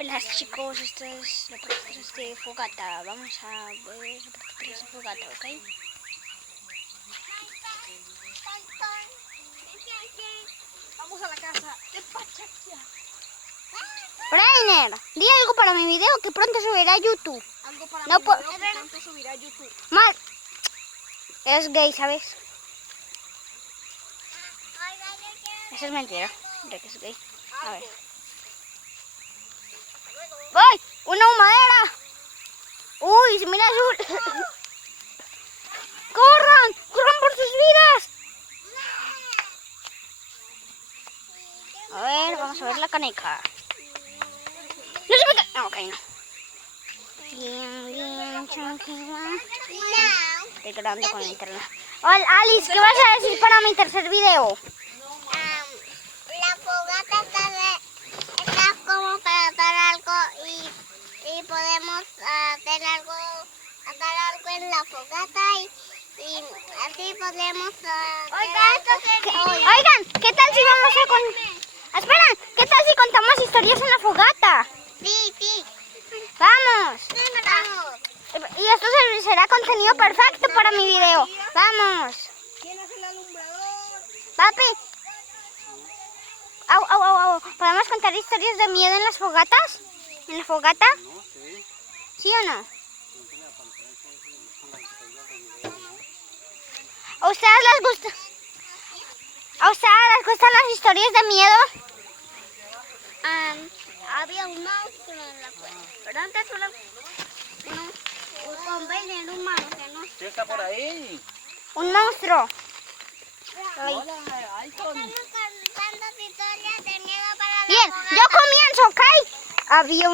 Hola chicos, esto es la parte 3 de fogata. Vamos a ver la parte 3 de fogata, ¿ok? Vamos a la casa de Pachaquia. Brainer, di algo para mi video que pronto subirá a YouTube. Algo para No mi puedo. video que pronto subirá a YouTube. Mal. Es gay, ¿sabes? Eso es mentira, de que es gay. A ver. ¡Voy! ¡Una humadera! ¡Uy, se mira azul! ¡Corran! ¡Corran por sus vidas! A ver, vamos a ver la caneca. ¡No se me cae! No, ok, no. Estoy grabando con internet. Hola, Alice, ¿qué vas a decir para mi tercer video? La fogata está como para atar algo y podemos atar algo en la fogata y así podemos Oigan, ¿qué tal si vamos a con... Esperan, ¿qué tal si contamos historias en la fogata? Sí, ¡Vamos! vamos. Y esto será contenido perfecto para mi video. ¡Vamos! ¿Quién es el alumbrador? Papi. Au. ¿Podemos contar historias de miedo en las fogatas? ¿En la fogata? No sé. ¿Sí o no? ¿A ustedes les gusta? ¿A ustedes les gustan las historias de miedo? Había un monstruo en la cueva, pero antes con veneno humano que no. ¿Qué está por ahí? Un monstruo. Ay. Hola, Icon. Estamos contando historias de miedo para la Bien, fogata. yo comienzo, ¿ok? Había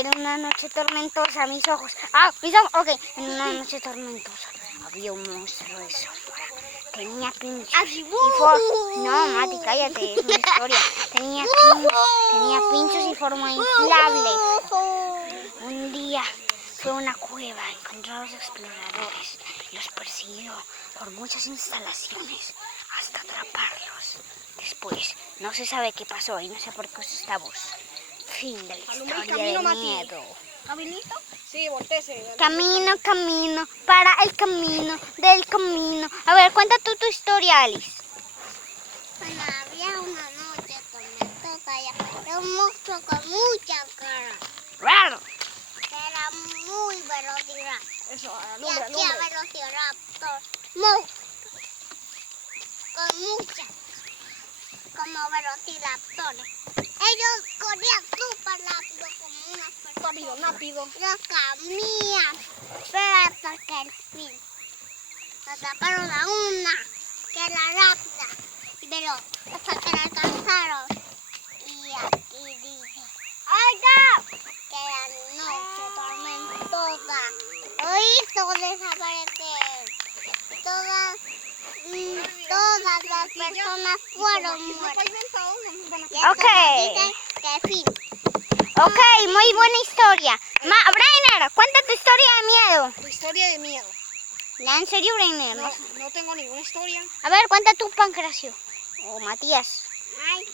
era una noche tormentosa, mis ojos. Mis ojos, ok. En una noche tormentosa había un monstruo de sombra. Tenía pinchos. No, Mati, cállate, es una historia. Tenía pinchos y forma inflable. Un día fue a una cueva, encontró a los exploradores y los persiguió por muchas instalaciones hasta atraparlos. Después, no se sabe qué pasó y no sé por qué asustamos. Fin de la Alumbra el historia de camino, Mati. miedo. ¿Caminito? Sí, voltese. Camino, para el camino del camino. A ver, cuenta tú tu historia, Alice. Bueno, había una noche tormentosa y había un monstruo con muchas caras. Rar. Que era muy velociraptor. Eso, Y alumbra, hacía alumbra. velociraptor monstruo. Con muchas. Como velociraptores. Ellos corrían súper rápido como unas personas. Rápido. Los comían. Pero hasta que al fin atraparon a una que era rápida y veloz. Hasta que la alcanzaron. Y aquí dice: ¡Oiga! Que la noche tormentosa lo hizo desaparecer. Todas las personas fueron muertas. Y hasta Ok. dicen que fin. Ok, muy buena historia. Brainer, cuenta tu historia de miedo. Tu historia de miedo. ¿Ya en serio, Brainer? No tengo ninguna historia. A ver, cuenta tú, Pancracio. O Matías. Ay,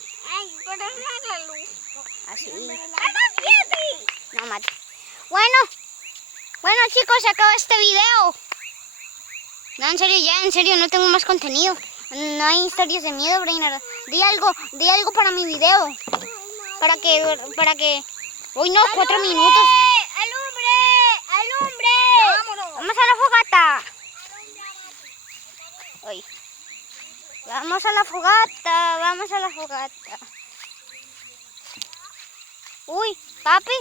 pero no es la luz. Así. ¡Siete! No, Mati. Bueno chicos, se acabó este video. No, en serio, no tengo más contenido. No hay historias de miedo, Brainer. Di algo para mi video. Para que... Uy, no, 4 minutos. ¡Alumbre! Vámonos. Vamos a la fogata. Uy. Vamos a la fogata. Uy, papi,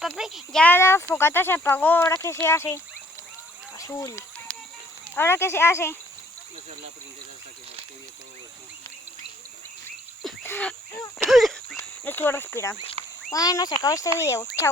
papi, ya la fogata se apagó. ¿Ahora qué se hace? Azul. ¿Ahora qué se hace? Esa es la princesa hasta que se active todo eso. Estuve respirando. Bueno, se acabó este video. Chao.